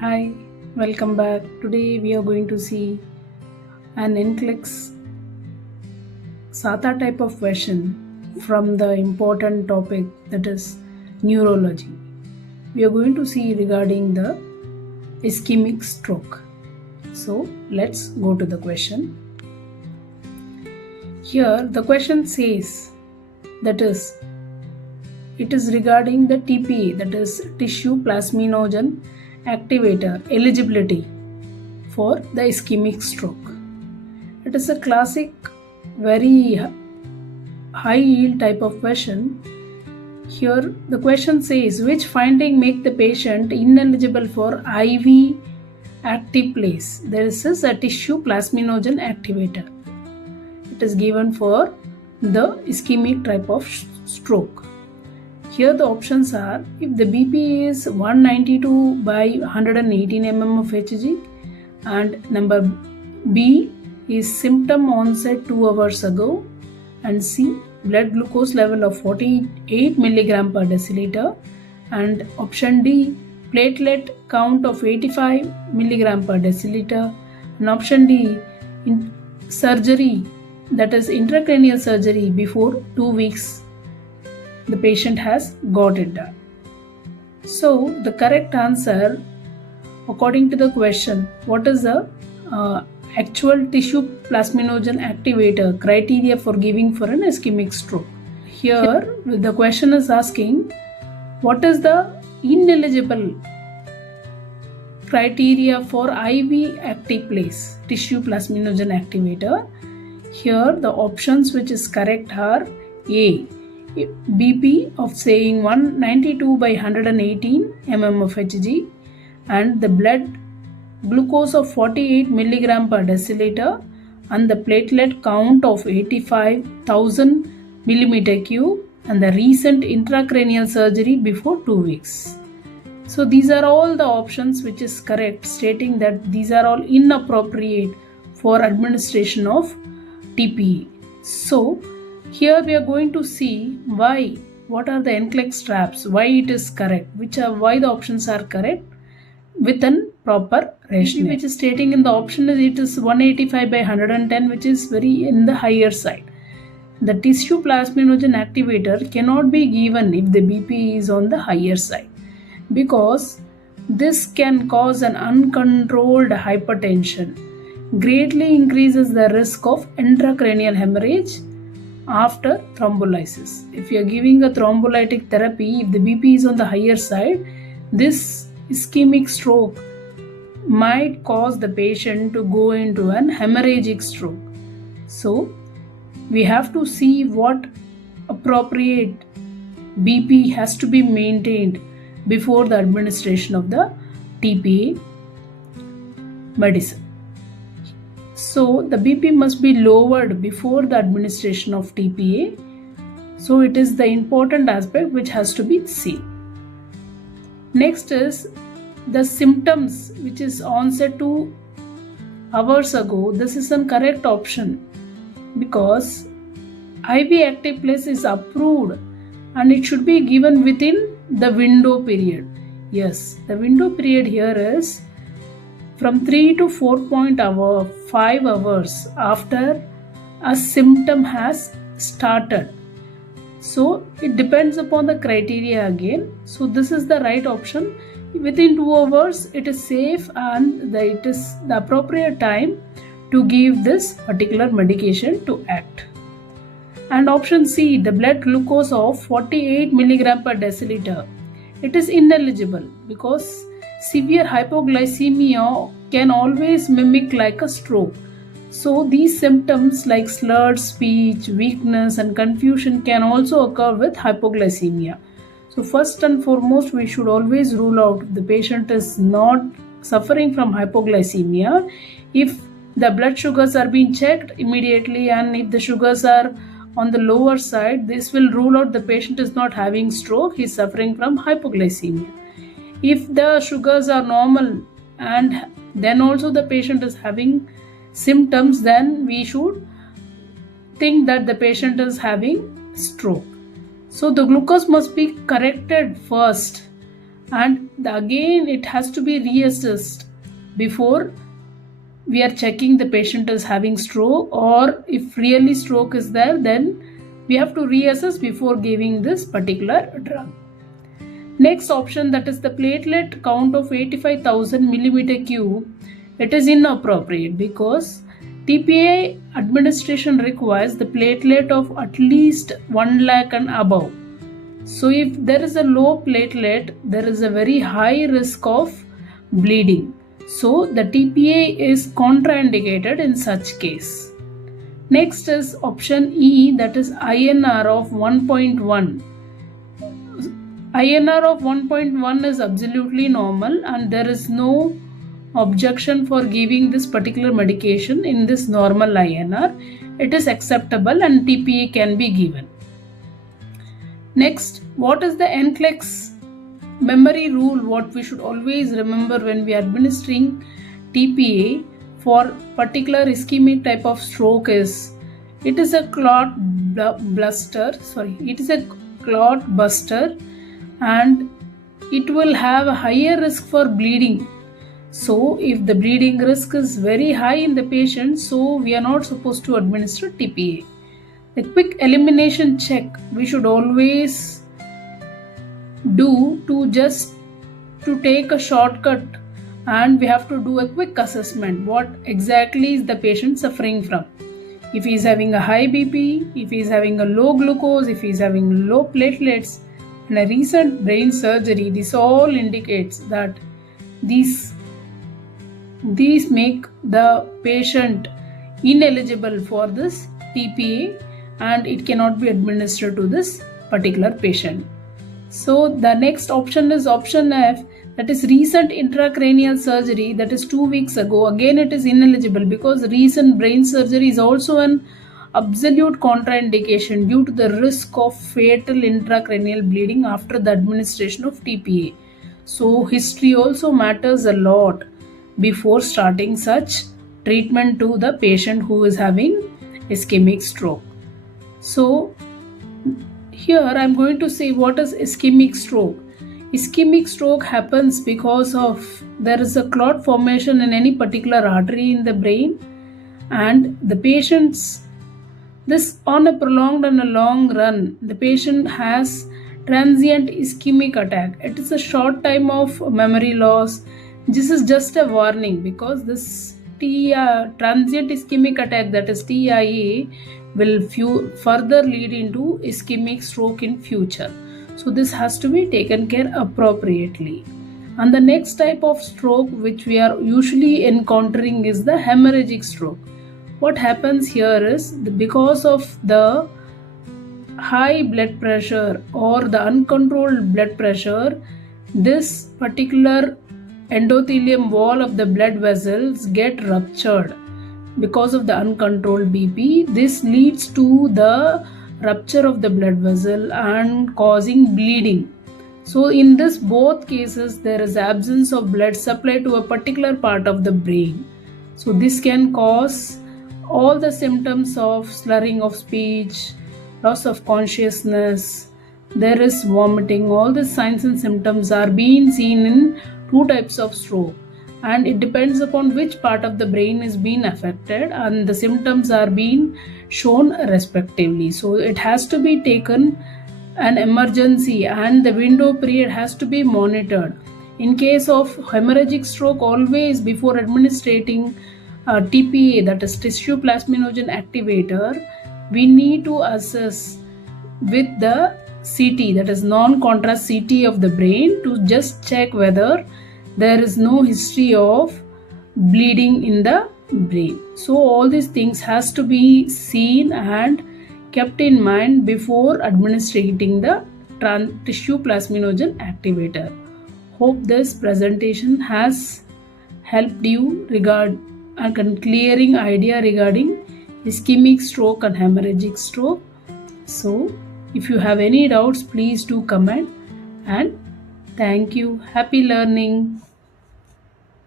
Hi, welcome back. Today we are going to see an Nclex Sata type of question from the important topic, that is neurology. We are going to see regarding the ischemic stroke. So let's go to the question. Here the question says that it is regarding the TPA, that is tissue plasminogen activator eligibility for the ischemic stroke. It is a classic, very high yield type of question. Here the question says, which finding make the patient ineligible for IV active place? This is a tissue plasminogen activator. It is given for the ischemic type of stroke. Here the options are, if the BP is 192 by 118 mm of Hg, and number B is symptom onset 2 hours ago, and C, blood glucose level of 48 mg per deciliter, and option D, platelet count of 85 mg per deciliter, and option D, surgery, that is intracranial surgery before 2 weeks the patient has got it done. So the correct answer according to the question, what is the actual tissue plasminogen activator criteria for giving for an ischemic stroke? Here the question is asking, what is the ineligible criteria for IV active place tissue plasminogen activator? Here the options which is correct are A, BP of saying 192 by 118 mm of Hg, and the blood glucose of 48 mg per deciliter, and the platelet count of 85,000 mm³, and the recent intracranial surgery before 2 weeks. So these are all the options which is correct, stating that these are all inappropriate for administration of TPA. So here we are going to see what are the Nclex traps, why it is correct, why the options are correct with a proper rationale. Which is stating in the option is it is 185 by 110, which is very in the higher side. The tissue plasminogen activator cannot be given if the BP is on the higher side, because this can cause an uncontrolled hypertension, greatly increases the risk of intracranial hemorrhage after thrombolysis. If you are giving a thrombolytic therapy, if the BP is on the higher side, this ischemic stroke might cause the patient to go into an hemorrhagic stroke. So we have to see what appropriate BP has to be maintained before the administration of the TPA medicine. So the BP must be lowered before the administration of TPA. So it is the important aspect which has to be seen. Next is the symptoms which is onset 2 hours ago. This is a correct option, because IV active place is approved and it should be given within the window period. Yes, the window period here is from 3 to 4.5 hours after a symptom has started. So it depends upon the criteria again. So this is the right option. Within 2 hours it is safe, and it is the appropriate time to give this particular medication to act. And option C, the blood glucose of 48 mg per deciliter, it is ineligible because severe hypoglycemia can always mimic like a stroke. So these symptoms like slurred speech, weakness and confusion can also occur with hypoglycemia. So first and foremost, we should always rule out if the patient is not suffering from hypoglycemia. If the blood sugars are being checked immediately, and if the sugars are on the lower side, this will rule out the patient is not having stroke, he is suffering from hypoglycemia. If the sugars are normal and then also the patient is having symptoms, then we should think that the patient is having stroke. So the glucose must be corrected first, and again it has to be reassessed before we are checking the patient is having stroke, or if really stroke is there, then we have to reassess before giving this particular drug. Next option, that is the platelet count of 85,000 millimeter cube, it is inappropriate because TPA administration requires the platelet of at least 1 lakh and above. So if there is a low platelet, there is a very high risk of bleeding. So the TPA is contraindicated in such case. Next is option E, that is INR of 1.1. INR of 1.1 is absolutely normal and there is no objection for giving this particular medication in this normal INR. It is acceptable and TPA can be given. Next, what is the Nclex memory rule? What we should always remember when we are administering TPA for particular ischemic type of stroke is, it is a clot buster and it will have a higher risk for bleeding. So if the bleeding risk is very high in the patient, so we are not supposed to administer TPA. The quick elimination check we should always do to take a shortcut, and we have to do a quick assessment what exactly is the patient suffering from. If he is having a high BP, if he is having a low glucose, if he is having low platelets and a recent brain surgery, this all indicates that these make the patient ineligible for this TPA and it cannot be administered to this particular patient. So the next option is option F, that is recent intracranial surgery, that is 2 weeks ago. Again it is ineligible because recent brain surgery is also an absolute contraindication due to the risk of fatal intracranial bleeding after the administration of TPA. So history also matters a lot before starting such treatment to the patient who is having ischemic stroke. So here I am going to say what is ischemic stroke. Ischemic stroke happens because of there is a clot formation in any particular artery in the brain, and the patient's this on a prolonged and a long run, the patient has transient ischemic attack. It is a short time of memory loss. This is just a warning because this transient ischemic attack, that is TIA, will further lead into ischemic stroke in future. So this has to be taken care appropriately. And the next type of stroke which we are usually encountering is the hemorrhagic stroke. What happens here is because of the high blood pressure or the uncontrolled blood pressure, this particular endothelium wall of the blood vessels get ruptured because of the uncontrolled BP. This leads to the rupture of the blood vessel and causing bleeding. So in this both cases there is absence of blood supply to a particular part of the brain. So this can cause all the symptoms of slurring of speech, loss of consciousness, there is vomiting. All the signs and symptoms are being seen in two types of stroke, and it depends upon which part of the brain is being affected and the symptoms are being shown respectively. So it has to be taken an emergency and the window period has to be monitored. In case of hemorrhagic stroke, always before administrating TPA, that is tissue plasminogen activator, we need to assess with the CT, that is non-contrast CT of the brain, to just check whether there is no history of bleeding in the brain. So all these things has to be seen and kept in mind before administrating the tissue plasminogen activator. Hope this presentation has helped you clearing idea regarding ischemic stroke and hemorrhagic stroke. So if you have any doubts, please do comment, and thank you. Happy learning.